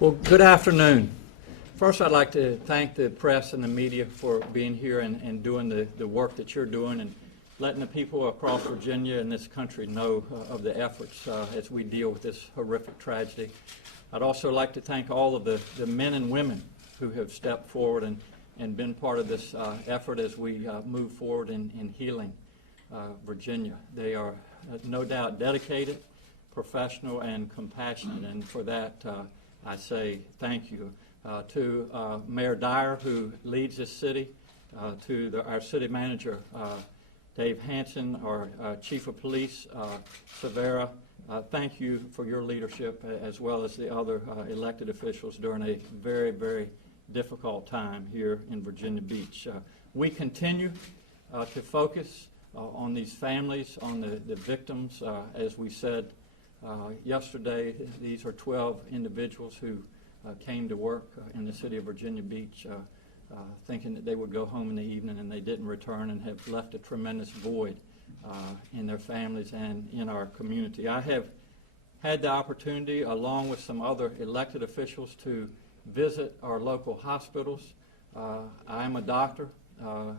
Well, good afternoon. First, I'd like to thank the press and the media for being here and doing the work that you're doing and letting the people across Virginia and this country know of the efforts as we deal with this horrific tragedy. I'd also like to thank all of the men and women who have stepped forward and been part of this effort as we move forward in healing Virginia. They are no doubt dedicated, professional, and compassionate, and for that I say thank you to Mayor Dyer, who leads this city, to our city manager, Dave Hanson, our chief of police, Severa. Thank you for your leadership, as well as the other elected officials during a very, very difficult time here in Virginia Beach. We continue to focus on these families, on the victims. As we said yesterday, these are 12 individuals who came to work in the city of Virginia Beach thinking that they would go home in the evening, and they didn't return and have left a tremendous void in their families and in our community. I have had the opportunity, along with some other elected officials, to visit our local hospitals. I am a doctor.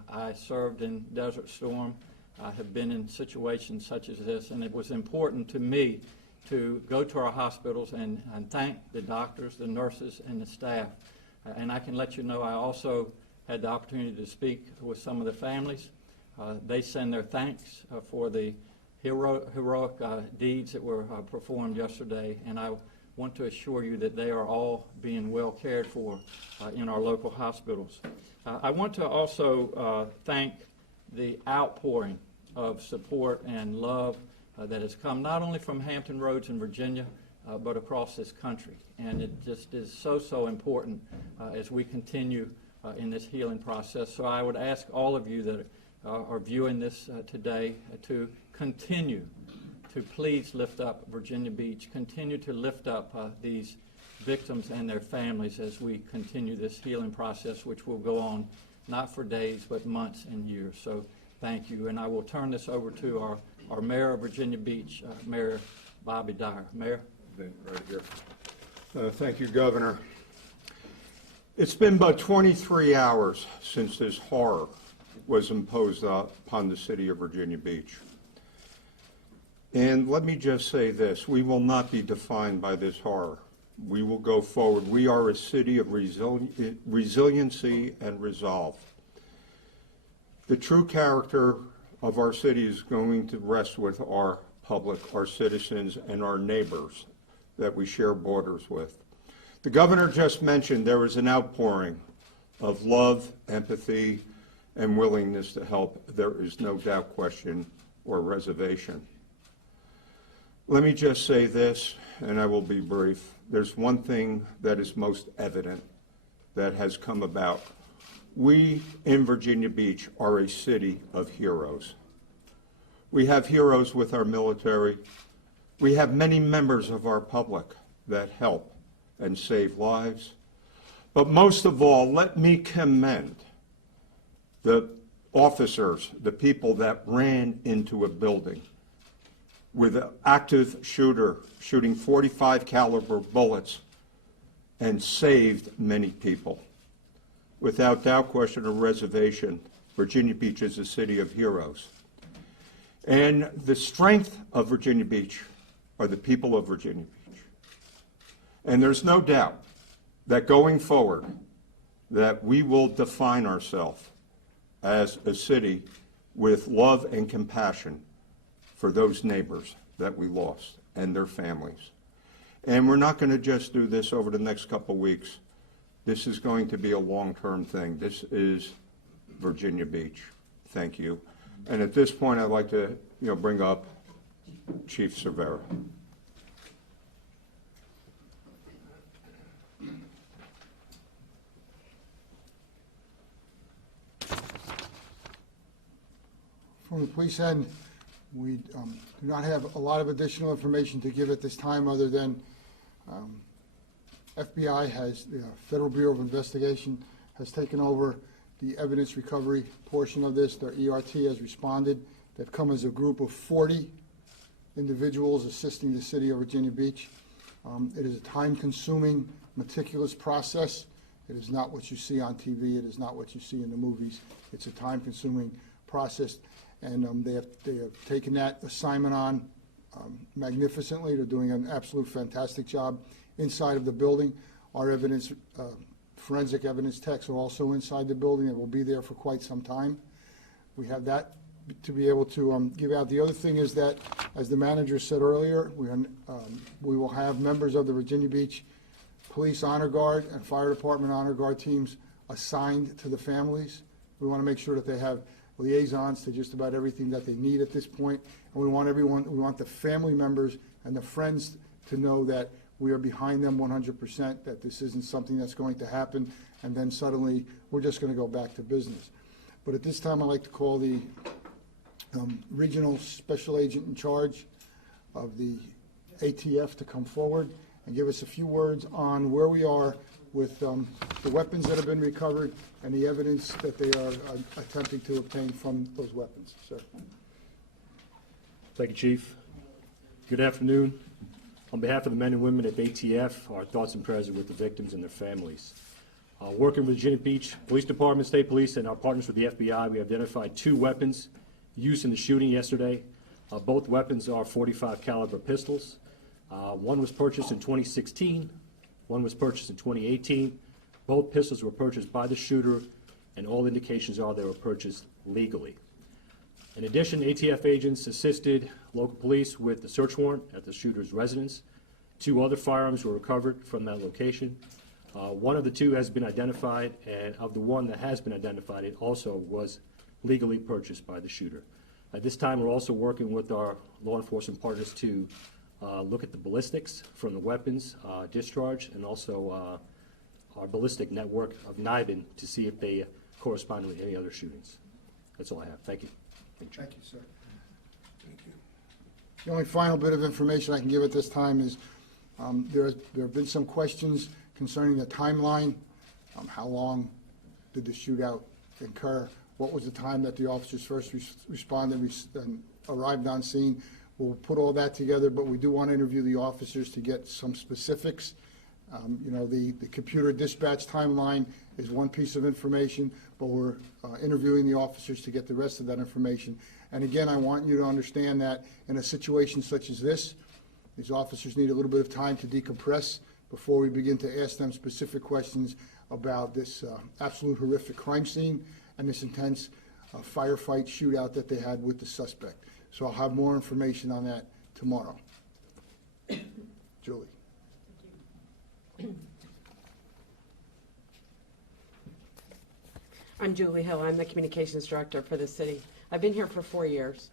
I served in Desert Storm. I have been in situations such as this, and it was important to me to go to our hospitals and thank the doctors, the nurses, and the staff. And I can let you know I also had the opportunity to speak with some of the families. They send their thanks for the heroic deeds that were performed yesterday, and I want to assure you that they are all being well cared for in our local hospitals. I want to also thank the outpouring of support and love that has come not only from Hampton Roads in Virginia, but across this country. And it just is so important as we continue in this healing process. So I would ask all of you that are viewing this today to continue to please lift up Virginia Beach, continue to lift up these victims and their families as we continue this healing process, which will go on not for days, but months and years. So thank you. And I will turn this over to our Mayor of Virginia Beach, Mayor Bobby Dyer. Mayor? Right here. Thank you, Governor. It's been about 23 hours since this horror was imposed upon the city of Virginia Beach. And let me just say this, we will not be defined by this horror. We will go forward. We are a city of resiliency and resolve. The true character of our city is going to rest with our public, our citizens, and our neighbors that we share borders with. The governor just mentioned there was an outpouring of love, empathy, and willingness to help. There is no doubt, question, or reservation. Let me just say this, and I will be brief. There's one thing that is most evident that has come about. We in Virginia Beach are a city of heroes. We have heroes with our military. We have many members of our public that help and save lives. But most of all, let me commend the officers, the people that ran into a building with an active shooter shooting .45 caliber bullets and saved many people. Without doubt, question, or reservation, Virginia Beach is a city of heroes. And the strength of Virginia Beach are the people of Virginia Beach. And there's no doubt that going forward, that we will define ourselves as a city with love and compassion for those neighbors that we lost and their families. And we're not going to just do this over the next couple of weeks. This is going to be a long-term thing. This is Virginia Beach. Thank you. And at this point, I'd like to bring up Chief Severa. From the police end, we do not have a lot of additional information to give at this time other than FBI has, the Federal Bureau of Investigation has taken over the evidence recovery portion of this. Their ERT has responded. They've come as a group of 40 individuals assisting the city of Virginia Beach. It is a time-consuming, meticulous process. It is not what you see on TV. It is not what you see in the movies. It's a time-consuming process, and they have taken that assignment on magnificently. They're doing an absolute fantastic job inside of the building. Our evidence, forensic evidence techs are also inside the building and will be there for quite some time. We have that to be able to give out. The other thing is that, as the manager said earlier, we will have members of the Virginia Beach Police Honor Guard and Fire Department Honor Guard teams assigned to the families. We want to make sure that they have liaisons to just about everything that they need at this point. And we want the family members and the friends to know that we are behind them 100%, that this isn't something that's going to happen, and then suddenly we're just going to go back to business. But at this time, I'd like to call the regional special agent in charge of the ATF to come forward and give us a few words on where we are with the weapons that have been recovered and the evidence that they are attempting to obtain from those weapons. Sir. Thank you, Chief. Good afternoon. On behalf of the men and women at ATF, our thoughts and prayers are with the victims and their families. Working with Virginia Beach Police Department, State Police, and our partners with the FBI, we identified 2 weapons used in the shooting yesterday. Both weapons are .45 caliber pistols. One was purchased in 2016, one was purchased in 2018. Both pistols were purchased by the shooter, and all indications are they were purchased legally. In addition, ATF agents assisted local police with the search warrant at the shooter's residence. 2 other firearms were recovered from that location. One of the 2 has been identified, and of the one that has been identified, it also was legally purchased by the shooter. At this time, we're also working with our law enforcement partners to look at the ballistics from the weapons discharge, and also our ballistic network of NIBIN to see if they correspond with any other shootings. That's all I have. Thank you. Thank you, sir. The only final bit of information I can give at this time is there have been some questions concerning the timeline. How long did the shootout occur? What was the time that the officers first responded and arrived on scene? We'll put all that together, but we do want to interview the officers to get some specifics. You know, the computer dispatch timeline is one piece of information, but we're interviewing the officers to get the rest of that information. And again, I want you to understand that in a situation such as this, these officers need a little bit of time to decompress before we begin to ask them specific questions about this absolute horrific crime scene and this intense firefight shootout that they had with the suspect. So I'll have more information on that tomorrow. Julie. I'm Julie Hill. I'm the communications director for the city. I've been here for 4 years.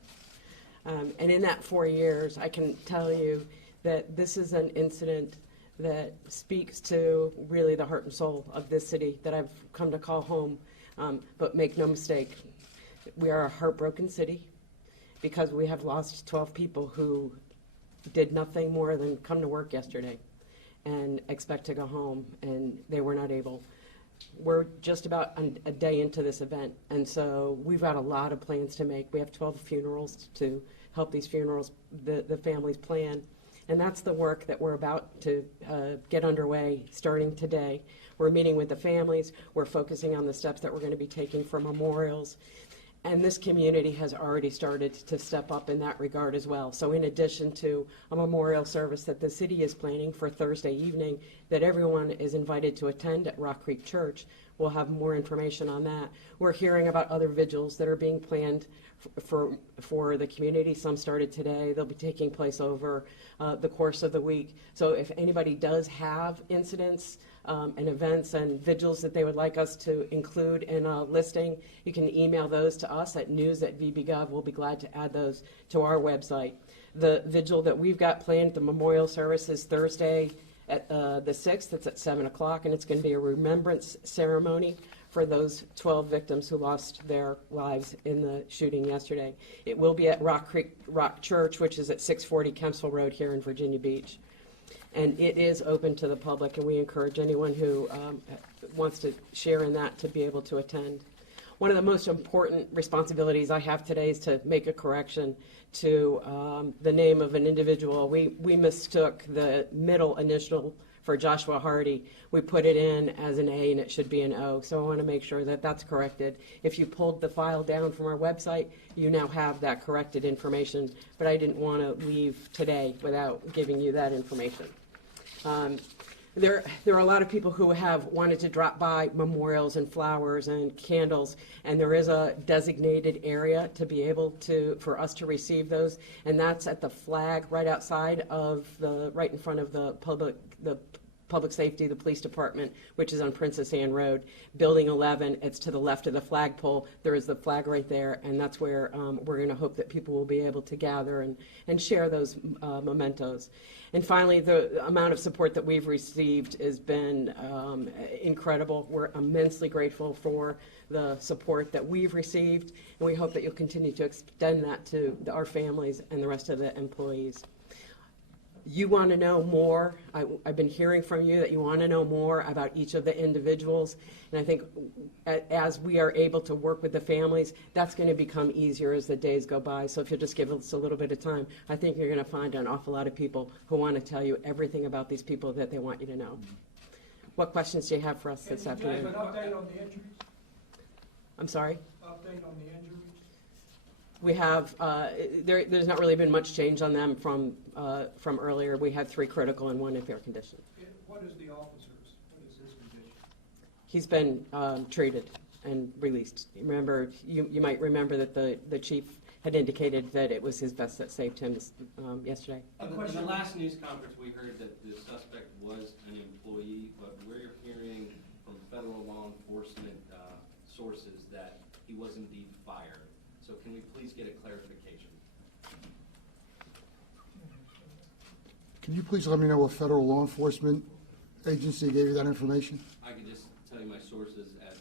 And in that 4 years, I can tell you that this is an incident that speaks to really the heart and soul of this city that I've come to call home. But make no mistake, we are a heartbroken city because we have lost 12 people who did nothing more than come to work yesterday and expect to go home, and they were not able. We're just about a day into this event, and so we've got a lot of plans to make. We have 12 funerals to help these funerals, the families plan, and that's the work that we're about to get underway starting today. We're meeting with the families. We're focusing on the steps that we're going to be taking for memorials. And this community has already started to step up in that regard as well. So in addition to a memorial service that the city is planning for Thursday evening that everyone is invited to attend at Rock Creek Church, we'll have more information on that. We're hearing about other vigils that are being planned for the community. Some started today. They'll be taking place over the course of the week. So if anybody does have incidents and events and vigils that they would like us to include in a listing, you can email those to us at news@vbgov. We'll be glad to add those to our website. The vigil that we've got planned, the memorial service, is Thursday at the 6th. It's at 7 o'clock, and it's going to be a remembrance ceremony for those 12 victims who lost their lives in the shooting yesterday. It will be at Rock Church, which is at 640 Kempsville Road here in Virginia Beach. And it is open to the public, and we encourage anyone who wants to share in that to be able to attend. One of the most important responsibilities I have today is to make a correction to the name of an individual. We mistook the middle initial for Joshua Hardy. We put it in as an A and it should be an O, so I want to make sure that that's corrected. If you pulled the file down from our website, you now have that corrected information, but I didn't want to leave today without giving you that information. There are a lot of people who have wanted to drop by memorials and flowers and candles, and there is a designated area to be able to, for us to receive those, and that's at the flag right outside of right in front of the public safety, the police department, which is on Princess Anne Road. Building 11, it's to the left of the flagpole. There is the flag right there, and that's where we're going to hope that people will be able to gather and share those mementos. And finally, the amount of support that we've received has been incredible. We're immensely grateful for the support that we've received, and we hope that you'll continue to extend that to our families and the rest of the employees. You want to know more. I've been hearing from you that you want to know more about each of the individuals. And I think as we are able to work with the families, that's going to become easier as the days go by. So if you'll just give us a little bit of time, I think you're going to find an awful lot of people who want to tell you everything about these people that they want you to know. What questions do you have for us this afternoon? Can you give an update on the injuries? I'm sorry? Update on the injuries? We have, there's not really been much change on them from earlier. We had 3 critical and 1 in fair condition. What is the officer's, what is his condition? He's been treated and released. Remember, you might remember that the chief had indicated that it was his vest that saved him yesterday. In the last news conference, we heard that the suspect was an employee, but we're hearing from federal law enforcement sources that he was indeed fired. So can we please get a clarification? Can you please let me know what federal law enforcement agency gave you that information? I could just tell you my sources at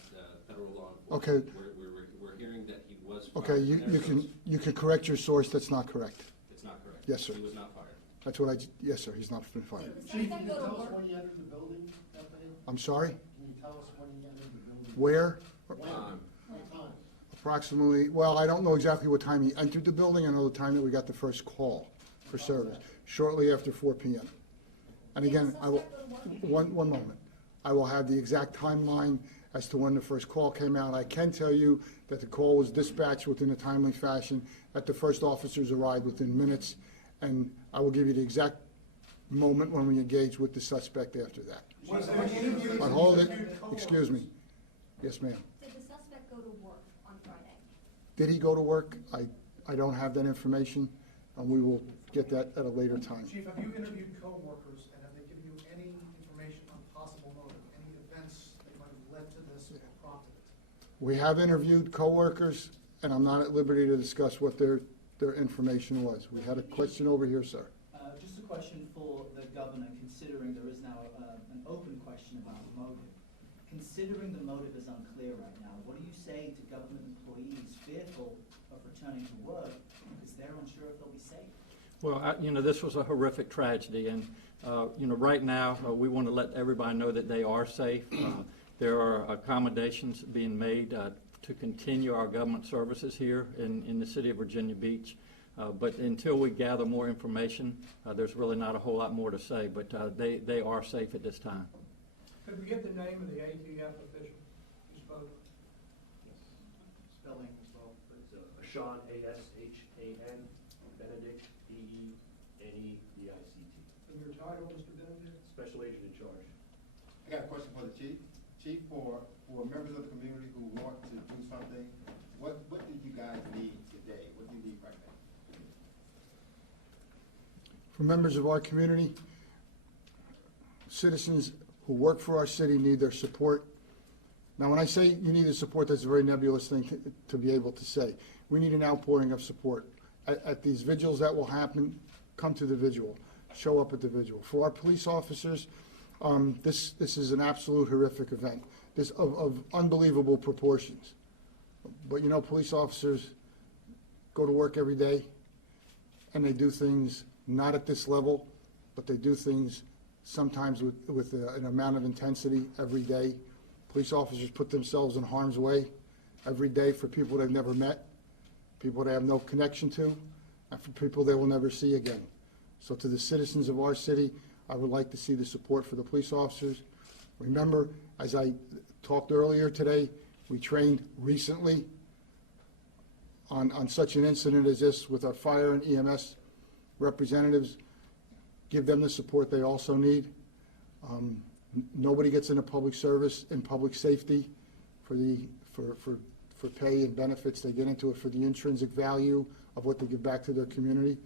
federal law Okay. enforcement. We're hearing that he was fired. Okay, you can correct your source, that's not correct. It's not correct. Yes, sir. He was not fired. That's what yes, sir, he's not been fired. Chief, can you tell us when he entered the building that day? I'm sorry? Can you tell us when he entered the building? Where? When? What time? Approximately, well, I don't know exactly what time he entered the building. I know the time that we got the first call for service, shortly after 4 p.m. And again, I will, one moment. I will have the exact timeline as to when the first call came out. I can tell you that the call was dispatched within a timely fashion, that the first officers arrived within minutes, and I will give you the exact moment when we engaged with the suspect after that. Was there an interview? But hold it, excuse me. Yes, ma'am. Did the suspect go to work on Friday? Did he go to work? I don't have that information, and we will get that at a later time. Chief, have you interviewed co-workers, and have they given you any information on possible motive, any events that might have led to this or prompted it? We have interviewed coworkers, and I'm not at liberty to discuss what their information was. We had a question over here, sir. Just a question for the governor, considering there is now an open question about motive. Considering the motive is unclear right now, what do you say to government employees fearful of returning to work because they're unsure if they'll be safe? Well, this was a horrific tragedy, and, right now, we want to let everybody know that they are safe. There are accommodations being made to continue our government services here in the city of Virginia Beach. But until we gather more information, there's really not a whole lot more to say, but they are safe at this time. Could we get the name of the ATF official who spoke? Spelling as well, please. Ashan, A-S-H-A-N, Benedict, B-E-N-E-D-I-C-T. And your title, Mr. Benedict? Special agent in charge. I got a question for the chief. Chief, for members of the community who want to do something, what do you guys need today? What do you need right now? For members of our community, citizens who work for our city need their support. Now, when I say you need the support, that's a very nebulous thing to be able to say. We need an outpouring of support. At these vigils that will happen, come to the vigil, show up at the vigil. For our police officers, this is an absolute horrific event, this of unbelievable proportions. But police officers go to work every day, and they do things not at this level, but they do things sometimes with an amount of intensity every day. Police officers put themselves in harm's way every day for people they've never met, people they have no connection to, and for people they will never see again. So to the citizens of our city, I would like to see the support for the police officers. Remember, as I talked earlier today, we trained recently on such an incident as this with our fire and EMS representatives. Give them the support they also need. Nobody gets into public service and public safety for pay and benefits. They get into it for the intrinsic value of what they give back to their community.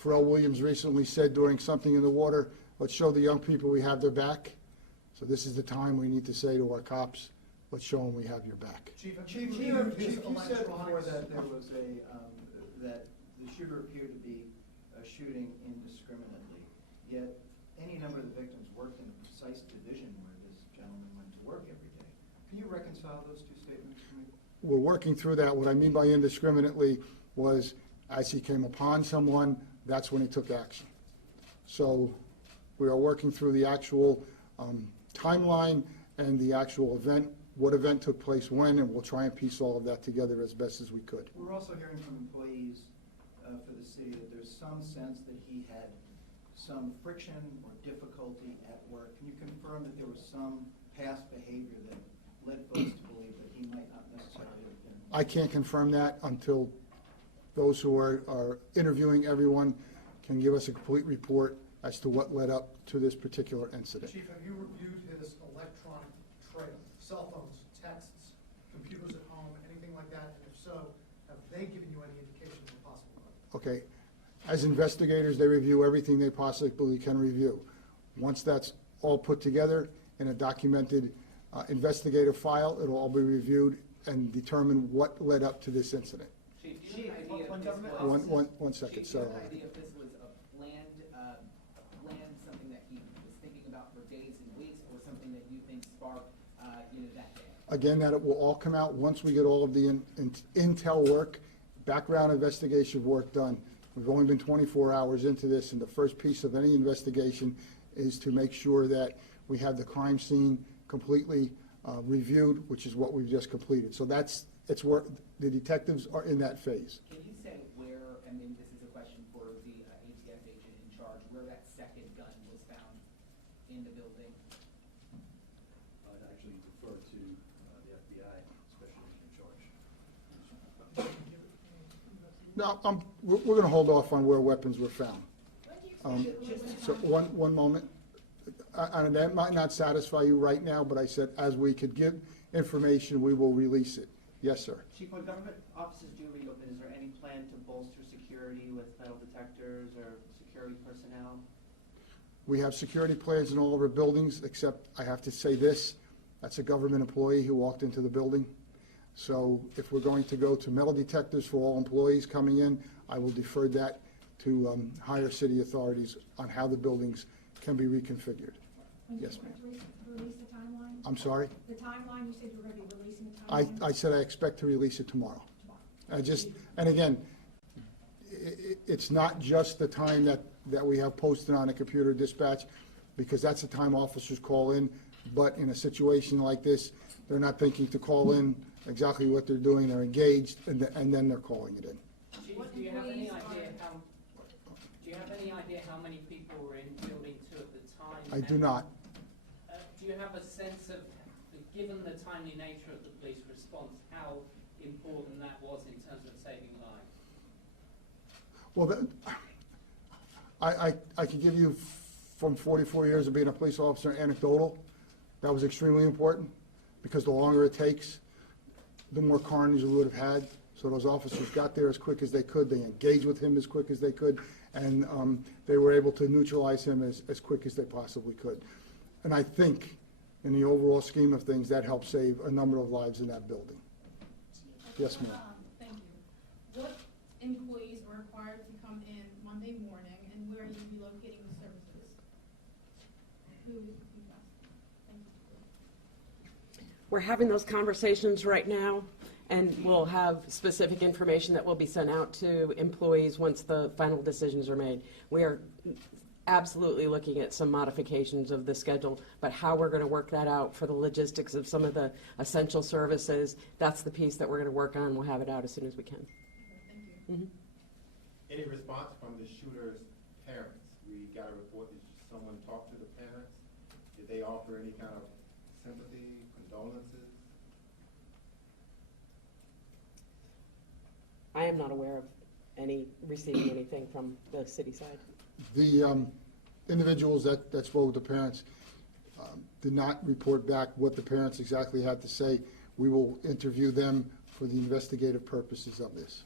Pharrell Williams recently said during Something in the Water, let's show the young people we have their back. So this is the time we need to say to our cops, let's show them we have your back. Chief, Chief, you said before that there was that the shooter appeared to be shooting indiscriminately, yet any number of the victims worked in the precise division where this gentleman went to work every day. Can you reconcile those two statements for me? We're working through that. What I mean by indiscriminately was as he came upon someone, that's when he took action. So we are working through the actual timeline and the actual event, what event took place when, and we'll try and piece all of that together as best as we could. We're also hearing from employees for the city that there's some sense that he had some friction or difficulty at work. Can you confirm that there was some past behavior that led folks to believe that he might not necessarily have been? I can't confirm that until those who are interviewing everyone can give us a complete report as to what led up to this particular incident. Chief, have you reviewed his electronic trail, cell phones, texts, computers at home, anything like that? And if so, have they given you any indication of the possible motive? Okay. As investigators, they review everything they possibly can review. Once that's all put together in a documented investigative file, it'll all be reviewed and determine what led up to this incident. Chief, do you have an idea if this was... One second, Chief, do you so. have an idea if this was a planned something that he was thinking about for days and weeks, or something that you think sparked, that day? Again, that it will all come out once we get all of the intel work, background investigation work done. We've only been 24 hours into this, and the first piece of any investigation is to make sure that we have the crime scene completely reviewed, which is what we've just completed. So it's where the detectives are in that phase. Can you say where, I mean, this is a question for the ATF agent in charge, where that second gun was found in the building? I'd actually defer to the FBI special agent in charge. No, we're going to hold off on where weapons were found. So one moment. And that might not satisfy you right now, but I said as we could give information, we will release it. Yes, sir. Chief, when government offices do reopen, is there any plan to bolster security with metal detectors or security personnel? We have security plans in all of our buildings, except I have to say this, that's a government employee who walked into the building. So if we're going to go to metal detectors for all employees coming in, I will defer that to higher city authorities on how the buildings can be reconfigured. Yes, ma'am. Release the timeline? I'm sorry? The timeline, you said you were going to be releasing the timeline? I said I expect to release it tomorrow. And again, it's not just the time that we have posted on a computer dispatch, because that's the time officers call in, but in a situation like this, they're not thinking to call in exactly what they're doing, they're engaged, and then they're calling it in. Chief, do you have any idea how many people were in building 2 at the time? I do not. Do you have a sense of, given the timely nature of the police response, how important that was in terms of saving lives? Well, I can give you, from 44 years of being a police officer, anecdotal. That was extremely important, because the longer it takes, the more carnage we would have had. So those officers got there as quick as they could. They engaged with him as quick as they could, and they were able to neutralize him as quick as they possibly could. And I think, in the overall scheme of things, that helped save a number of lives in that building. Yes, ma'am. Thank you. What employees were required to come in Monday morning, and where are you relocating the services? Who is thank you. We're having those conversations right now, and we'll have specific information that will be sent out to employees once the final decisions are made. We are absolutely looking at some modifications of the schedule, but how we're going to work that out for the logistics of some of the essential services, that's the piece that we're going to work on. We'll have it out as soon as we can. Thank you. Any response from the shooter's parents? We got a report that someone talked to the parents. Did they offer any kind of sympathy, condolences? I am not aware of receiving anything from the city side. The individuals that spoke with the parents did not report back what the parents exactly had to say. We will interview them for the investigative purposes of this.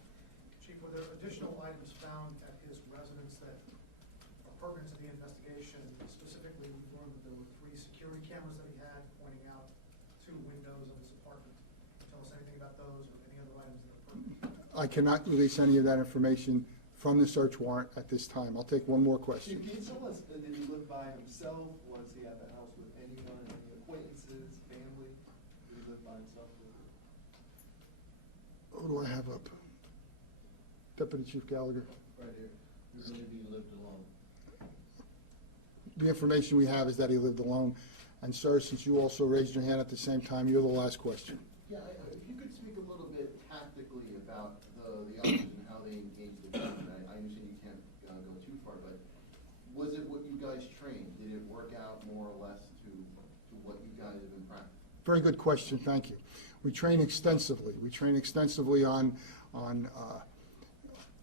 Chief, were there additional items found at his residence that are pertinent to the investigation? Specifically, we learned that there were 3 security cameras that he had pointing out 2 windows of his apartment. Tell us anything about those or any other items that are pertinent. I cannot release any of that information from the search warrant at this time. I'll take one more question. Can you tell us, did he live by himself? Was he at the house with anyone, any acquaintances, family? Did he live by himself? What do I have up? Deputy Chief Gallagher. Right here. You believe he lived alone? The information we have is that he lived alone. And sir, since you also raised your hand at the same time, you're the last question. Yeah, if you could speak a little bit tactically about the officers and how they engage the gun. I understand you can't go too far, but was it what you guys trained? Did it work out more or less to what you guys have been practicing? Very good question, thank you. We train extensively. We train extensively on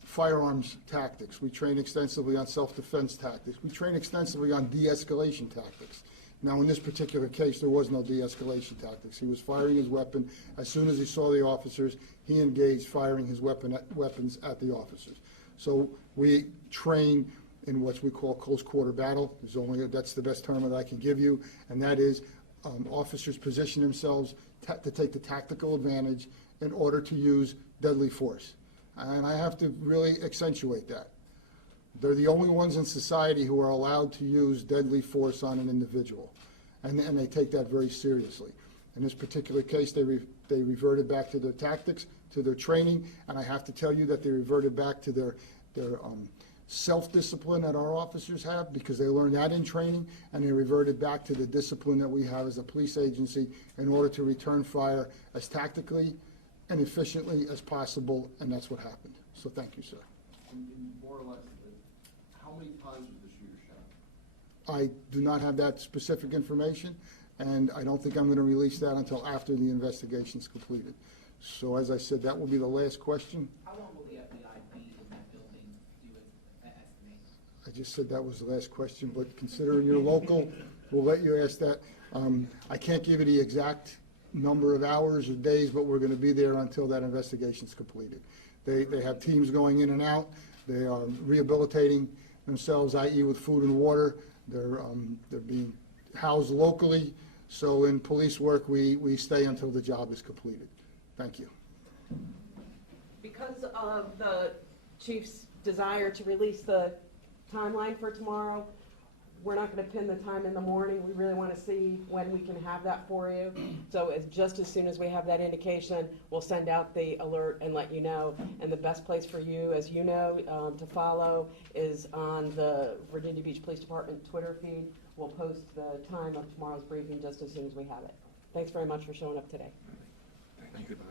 firearms tactics. We train extensively on self-defense tactics. We train extensively on de-escalation tactics. Now, in this particular case, there was no de-escalation tactics. He was firing his weapon. As soon as he saw the officers, he engaged firing his weapons at the officers. So we train in what we call close quarter battle. That's the best term that I can give you, and that is officers position themselves to take the tactical advantage in order to use deadly force. And I have to really accentuate that. They're the only ones in society who are allowed to use deadly force on an individual, and they take that very seriously. In this particular case, they reverted back to their tactics, to their training, and I have to tell you that they reverted back to their self-discipline that our officers have, because they learned that in training, and they reverted back to the discipline that we have as a police agency in order to return fire as tactically and efficiently as possible, and that's what happened. So thank you, sir. And more or less, how many times was the shooter shot? I do not have that specific information, and I don't think I'm going to release that until after the investigation is completed. So as I said, that will be the last question. How long will the FBI be in that building, do you estimate? I just said that was the last question, but considering you're local, we'll let you ask that. I can't give you the exact number of hours or days, but we're going to be there until that investigation is completed. They have teams going in and out. They are rehabilitating themselves, i.e. with food and water. They're being housed locally. So in police work, we stay until the job is completed. Thank you. Because of the chief's desire to release the timeline for tomorrow, we're not going to pin the time in the morning. We really want to see when we can have that for you. So just as soon as we have that indication, we'll send out the alert and let you know. And the best place for you, as you know, to follow is on the Virginia Beach Police Department Twitter feed. We'll post the time of tomorrow's briefing just as soon as we have it. Thanks very much for showing up today. Thank you.